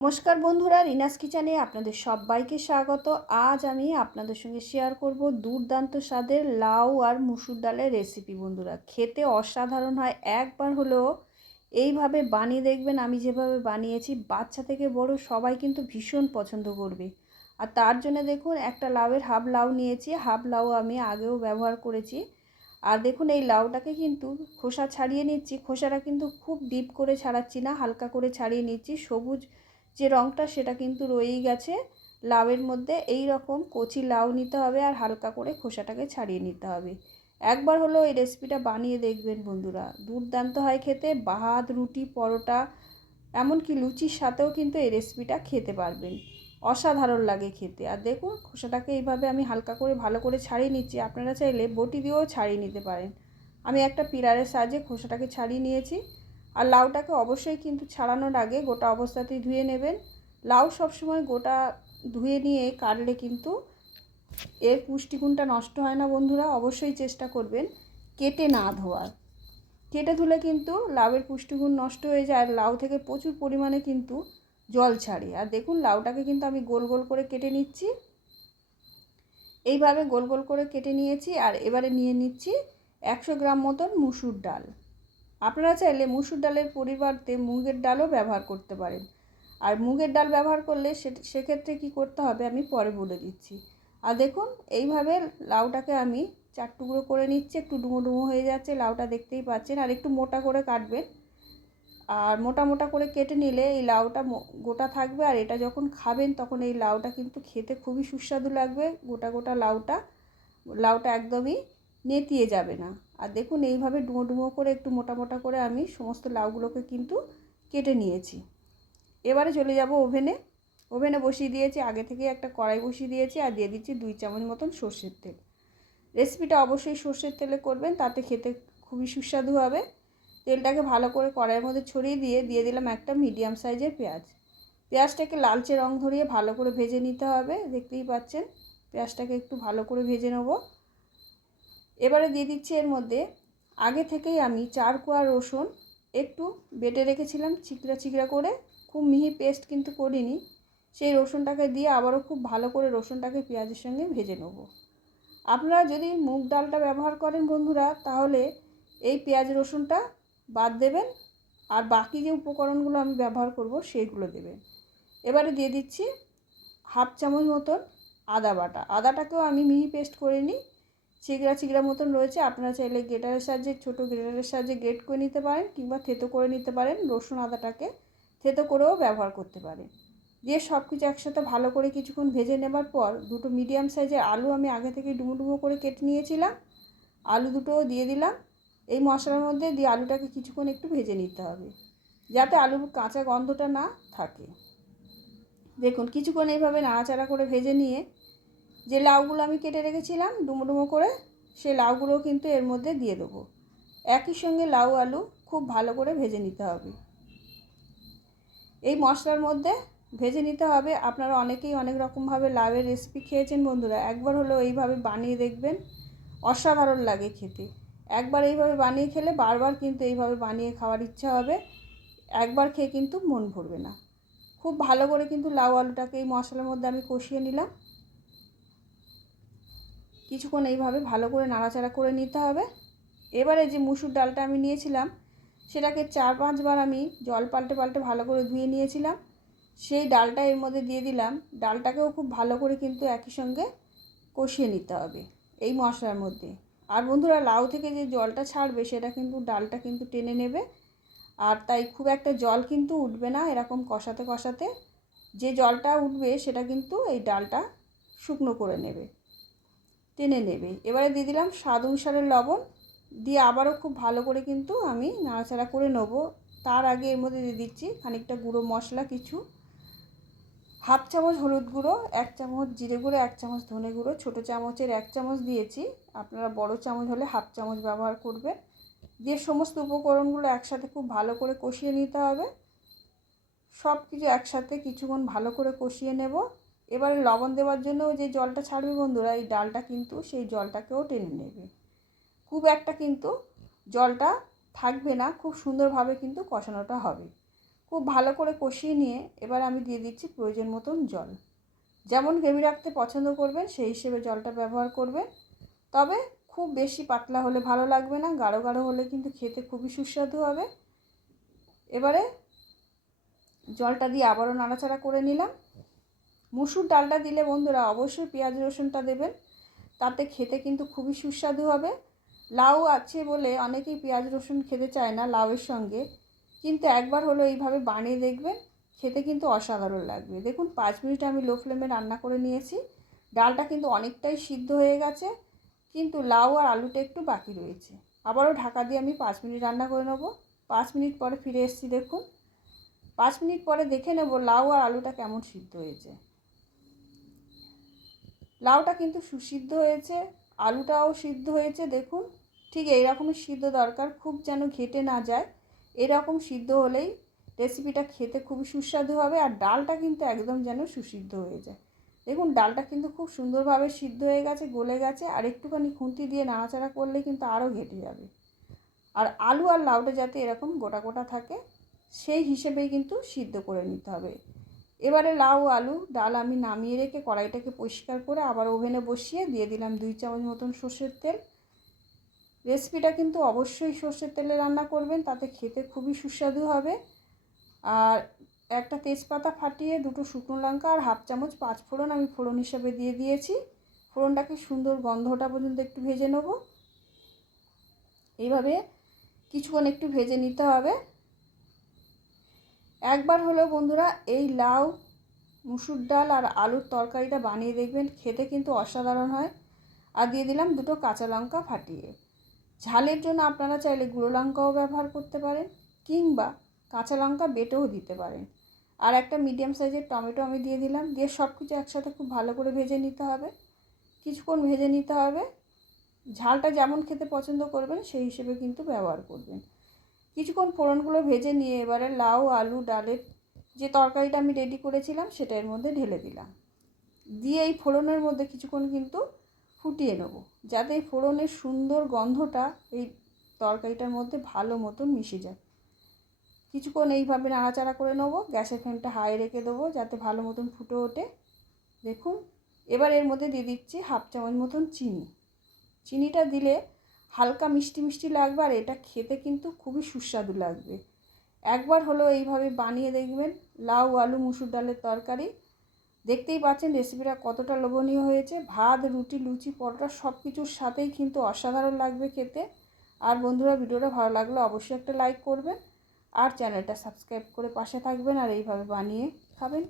নমস্কার বন্ধুরা, রিনাস কিচেনে আপনাদের সবাইকে স্বাগত। আজ আমি আপনাদের সঙ্গে শেয়ার করব দুর্দান্ত স্বাদের লাউ আর মুসুর ডালের রেসিপি বন্ধুরা। খেতে অসাধারণ হয়। একবার হলেও এইভাবে বানিয়ে দেখবেন, আমি যেভাবে বানিয়েছি, বাচ্চা থেকে বড় সবাই কিন্তু ভীষণ পছন্দ করবে। আর তার জন্য দেখুন, একটা লাউয়ের হাফ লাউ নিয়েছি। হাফ লাউ আমি আগেও ব্যবহার করেছি। আর দেখুন, এই লাউটাকে কিন্তু খোসা ছাড়িয়ে নিচ্ছি। খোসাটা কিন্তু খুব ডিপ করে ছাড়াচ্ছি না, হালকা করে ছাড়িয়ে নিচ্ছি। সবুজ যে রঙটা সেটা কিন্তু রয়েই গেছে। লাউয়ের মধ্যে এই রকম কচি লাউ নিতে হবে আর হালকা করে খোসাটাকে ছাড়িয়ে নিতে হবে। একবার হলো এই রেসিপিটা বানিয়ে দেখবেন বন্ধুরা। দুর্দান্ত হয় খেতে ভাত রুটি, পরোটা, এমনকি লুচির সাথেও কিন্তু এই রেসিপিটা খেতে পারবেন। অসাধারণ লাগে খেতে। আর দেখুন, খোসাটাকে এইভাবে আমি হালকা করে ভালো করে ছাড়িয়ে নিচ্ছি। আপনারা চাইলে বটি দিয়েও ছাড়িয়ে নিতে পারেন। আমি একটা পিলারের সাহায্যে খোসাটাকে ছাড়িয়ে নিয়েছি। আর লাউটাকে অবশ্যই কিন্তু ছাড়ানোর আগে গোটা অবস্থাতেই ধুয়ে নেবেন। লাউ সবসময় গোটা ধুয়ে নিয়ে কাটলে কিন্তু এর পুষ্টিগুণটা নষ্ট হয় না বন্ধুরা, অবশ্যই চেষ্টা করবেন কেটে না ধোয়ার। কেটে ধুলে কিন্তু লাউয়ের পুষ্টিগুণ নষ্ট হয়ে যায় আর লাউ থেকে প্রচুর পরিমাণে কিন্তু জল ছাড়ে। আর দেখুন, লাউটাকে কিন্তু আমি গোল গোল করে কেটে নিচ্ছি। এইভাবে গোল গোল করে কেটে নিয়েছি আর এবারে নিয়ে নিচ্ছি একশো গ্রাম মতন মুসুর ডাল। আপনারা চাইলে মুসুর ডালের পরিবর্তে মুগের ডালও ব্যবহার করতে পারেন। আর মুগের ডাল ব্যবহার করলে সেক্ষেত্রে কী করতে হবে আমি পরে বলে দিচ্ছি। আর দেখুন, এইভাবে লাউটাকে আমি চার টুকরো করে নিচ্ছি, একটু ডুমো ডুমো হয়ে যাচ্ছে, লাউটা দেখতেই পাচ্ছেন। আর একটু মোটা করে কাটবেন। আর মোটা মোটা করে কেটে নিলে এই লাউটা গোটা থাকবে। আর এটা যখন খাবেন, তখন এই লাউটা কিন্তু খেতে খুবই সুস্বাদু লাগবে। গোটা গোটা লাউটা লাউটা একদমই নেতিয়ে যাবে না। আর দেখুন, এইভাবে ডুমো ডুমো করে একটু মোটা মোটা করে আমি সমস্ত লাউগুলোকে কিন্তু কেটে নিয়েছি। এবারে চলে যাব ওভেনে। ওভেনে বসিয়ে দিয়েছি, আগে থেকে একটা কড়াই বসিয়ে দিয়েছি আর দিয়ে দিচ্ছি দুই চামচ মতন সর্ষের তেল। রেসিপিটা অবশ্যই সর্ষের তেলে করবেন, তাতে খেতে খুবই সুস্বাদু হবে। তেলটাকে ভালো করে কড়াইয়ের মধ্যে ছড়িয়ে দিয়ে দিয়ে দিলাম একটা মিডিয়াম সাইজের পেঁয়াজ। পেঁয়াজটাকে লালচে রং ধরিয়ে ভালো করে ভেজে নিতে হবে, দেখতেই পাচ্ছেন। পেঁয়াজটাকে একটু ভালো করে ভেজে নেব। এবারে দিয়ে দিচ্ছি এর মধ্যে, আগে থেকেই আমি চার কোয়া রসুন একটু বেটে রেখেছিলাম চিকড়া চিকড়া করে, খুব মিহি পেস্ট কিন্তু করিনি। সেই রসুনটাকে দিয়ে আবারও খুব ভালো করে রসুনটাকে পেঁয়াজের সঙ্গে ভেজে নেব। আপনারা যদি মুগ ডালটা ব্যবহার করেন বন্ধুরা, তাহলে এই পেঁয়াজ রসুনটা বাদ দেবেন, আর বাকি যে উপকরণগুলো আমি ব্যবহার করব সেইগুলো দেবেন। এবারে দিয়ে দিচ্ছি হাফ চামচ মতন আদা বাটা। আদাটাকেও আমি মিহি পেস্ট করে নিই চিগড়া চিগড়া মতন রয়েছে, আপনারা চাইলে গ্রেটারের সাহায্যে, ছোটো গ্রেটারের সাহায্যে গ্রেট করে নিতে পারেন কিংবা থেতো করে নিতে পারেন, রসুন আদাটাকে থেতো করেও ব্যবহার করতে পারেন। দিয়ে সব কিছু একসাথে ভালো করে কিছুক্ষণ ভেজে নেবার পর দুটো মিডিয়াম সাইজের আলু আমি আগে থেকে ডুমো ডুমো করে কেটে নিয়েছিলাম। আলু দুটোও দিয়ে দিলাম। এই মশলার মধ্যে দিয়ে আলুটাকে কিছুক্ষণ একটু ভেজে নিতে হবে, যাতে আলুর কাঁচা গন্ধটা না থাকে। দেখুন, কিছুক্ষণ এইভাবে নাড়াচাড়া করে ভেজে নিয়ে যে লাউগুলো আমি কেটে রেখেছিলাম ডুমো ডুমো করে সেই লাউগুলো কিন্তু এর মধ্যে দিয়ে দেবো। একই সঙ্গে লাউ আলু খুব ভালো করে ভেজে নিতে হবে। এই মশলার মধ্যে ভেজে নিতে হবে। আপনারা অনেকেই অনেক রকমভাবে লাউয়ের রেসিপি খেয়েছেন বন্ধুরা, একবার হলেও এইভাবে বানিয়ে দেখবেন, অসাধারণ লাগে খেতে। একবার এইভাবে বানিয়ে খেলে বারবার কিন্তু এইভাবে বানিয়ে খাওয়ার ইচ্ছা হবে। একবার খেয়ে কিন্তু মন ভরবে না। খুব ভালো করে কিন্তু লাউ আলুটাকে এই মশলার মধ্যে আমি কষিয়ে নিলাম। কিছুক্ষণ এইভাবে ভালো করে নাড়াচাড়া করে নিতে হবে। এবারে যে মুসুর ডালটা আমি নিয়েছিলাম, সেটাকে চার পাঁচবার আমি জল পাল্টে পাল্টে ভালো করে ধুয়ে নিয়েছিলাম। সেই ডালটা এর মধ্যে দিয়ে দিলাম। ডালটাকেও খুব ভালো করে কিন্তু একই সঙ্গে কষিয়ে নিতে হবে এই মশলার মধ্যে। আর বন্ধুরা, লাউ থেকে যে জলটা ছাড়বে, সেটা কিন্তু ডালটা কিন্তু টেনে নেবে। আর তাই খুব একটা জল কিন্তু উঠবে না এরকম কষাতে কষাতে। যে জলটা উঠবে, সেটা কিন্তু এই ডালটা শুকনো করে নেবে। টেনে নেবে। এবারে দিয়ে দিলাম স্বাদ অনুসারে লবণ। দিয়ে আবারও খুব ভালো করে কিন্তু আমি নাড়াচাড়া করে নেব। তার আগে এর মধ্যে দিয়ে দিচ্ছি খানিকটা গুঁড়ো মশলা, কিছু হাফ চামচ হলুদ গুঁড়ো, এক চামচ জিরে গুঁড়ো, এক চামচ ধনে গুঁড়ো, ছোটো চামচের এক চামচ দিয়েছি। আপনারা বড় চামচ হলে হাফ চামচ ব্যবহার করবেন। দিয়ে সমস্ত উপকরণগুলো একসাথে খুব ভালো করে কষিয়ে নিতে হবে। সব কিছু একসাথে কিছুক্ষণ ভালো করে কষিয়ে নেব। এবারে লবণ দেওয়ার জন্য যে জলটা ছাড়বে বন্ধুরা, এই ডালটা কিন্তু সেই জলটাকেও টেনে নেবে। খুব একটা কিন্তু জলটা থাকবে না, খুব সুন্দরভাবে কিন্তু কষানোটা হবে। খুব ভালো করে কষিয়ে নিয়ে এবার আমি দিয়ে দিচ্ছি প্রয়োজন মতন জল। যেমন গ্রেভি রাখতে পছন্দ করবেন, সেই হিসেবে জলটা ব্যবহার করবেন। তবে খুব বেশি পাতলা হলে ভালো লাগবে না, গাঢ় গাঢ় হলে কিন্তু খেতে খুবই সুস্বাদু হবে। এবারে জলটা দিয়ে আবারও নাড়াচাড়া করে নিলাম। মুসুর ডালটা দিলে বন্ধুরা অবশ্যই পেঁয়াজ রসুনটা দেবেন। তাতে খেতে কিন্তু খুবই সুস্বাদু হবে। লাউ আছে বলে অনেকেই পেঁয়াজ রসুন খেতে চায় না লাউয়ের সঙ্গে। কিন্তু একবার হলো এইভাবে বানিয়ে দেখবেন, খেতে কিন্তু অসাধারণ লাগবে। দেখুন, পাঁচ মিনিট আমি লো ফ্লেমে রান্না করে নিয়েছি। ডালটা কিন্তু অনেকটাই সিদ্ধ হয়ে গেছে, কিন্তু লাউ আর আলুটা একটু বাকি রয়েছে। আবারও ঢাকা দিয়ে আমি পাঁচ মিনিট রান্না করে নেব। পাঁচ মিনিট পরে ফিরে এসেছি, দেখুন। পাঁচ মিনিট পরে দেখে নেব লাউ আর আলুটা কেমন সিদ্ধ হয়েছে। লাউটা কিন্তু সুসিদ্ধ হয়েছে, আলুটাও সিদ্ধ হয়েছে, দেখুন। ঠিক এইরকমই সিদ্ধ দরকার, খুব যেন ঘেটে না যায়। এরকম সিদ্ধ হলেই রেসিপিটা খেতে খুবই সুস্বাদু হবে আর ডালটা কিন্তু একদম যেন সুসিদ্ধ হয়ে যায়। দেখুন, ডালটা কিন্তু খুব সুন্দরভাবে সিদ্ধ হয়ে গেছে, গলে গেছে আর একটুখানি খুন্তি দিয়ে নাড়াচাড়া করলে কিন্তু আরও ঘেটে যাবে। আর আলু আর লাউটা যাতে এরকম গোটা গোটা থাকে, সেই হিসেবেই কিন্তু সিদ্ধ করে নিতে হবে। এবারে লাউ, আলু, ডাল আমি নামিয়ে রেখে কড়াইটাকে পরিষ্কার করে আবার ওভেনে বসিয়ে দিয়ে দিলাম দুই চামচ মতন সর্ষের তেল। রেসিপিটা কিন্তু অবশ্যই সর্ষের তেলে রান্না করবেন, তাতে খেতে খুবই সুস্বাদু হবে। আর একটা তেজপাতা ফাটিয়ে দুটো শুকনো লঙ্কা আর হাফ চামচ পাঁচ ফোড়ন আমি ফোড়ন হিসাবে দিয়ে দিয়েছি। ফোড়নটাকে সুন্দর গন্ধটা পর্যন্ত একটু ভেজে নেব। এইভাবে কিছুক্ষণ একটু ভেজে নিতে হবে। একবার হলো বন্ধুরা, এই লাউ, মুসুর ডাল আর আলুর তরকারিটা বানিয়ে দেখবেন, খেতে কিন্তু অসাধারণ হয়। আর দিয়ে দিলাম দুটো কাঁচা লঙ্কা ফাটিয়ে। ঝালের জন্য আপনারা চাইলে গুঁড়ো লঙ্কাও ব্যবহার করতে পারেন, কিংবা কাঁচা লঙ্কা বেটেও দিতে পারেন। আর একটা মিডিয়াম সাইজের টমেটো আমি দিয়ে দিলাম, দিয়ে সব কিছু একসাথে খুব ভালো করে ভেজে নিতে হবে। কিছুক্ষণ ভেজে নিতে হবে। ঝালটা যেমন খেতে পছন্দ করবেন, সেই হিসেবে কিন্তু ব্যবহার করবেন। কিছুক্ষণ ফোড়নগুলো ভেজে নিয়ে এবারে লাউ, আলু, ডালের যে তরকারিটা আমি রেডি করেছিলাম সেটা এর মধ্যে ঢেলে দিলাম। দিয়ে এই ফোড়নের মধ্যে কিছুক্ষণ কিন্তু ফুটিয়ে নেব, যাতে এই ফোড়নের সুন্দর গন্ধটা এই তরকারিটার মধ্যে ভালো মতন মিশে যায়। কিছুক্ষণ এইভাবে নাড়াচাড়া করে নেব, গ্যাসের ফ্লেমটা হাই রেখে দেবো যাতে ভালো মতন ফুটে ওঠে। দেখুন, এবার এর মধ্যে দিয়ে দিচ্ছি হাফ চামচ মতন চিনি। চিনিটা দিলে হালকা মিষ্টি মিষ্টি লাগবে আর এটা খেতে কিন্তু খুবই সুস্বাদু লাগবে। একবার হলো এইভাবে বানিয়ে দেখবেন, লাউ, আলু, মুসুর ডালের তরকারি। দেখতেই পাচ্ছেন রেসিপিটা কতটা লোভনীয় হয়েছে। ভাত, রুটি, লুচি, পরোটা সব কিছুর সাথেই কিন্তু অসাধারণ লাগবে খেতে। আর বন্ধুরা, ভিডিওটা ভালো লাগলে অবশ্যই একটা লাইক করবেন। আর চ্যানেলটা সাবস্ক্রাইব করে পাশে থাকবেন আর এইভাবে বানিয়ে খাবেন।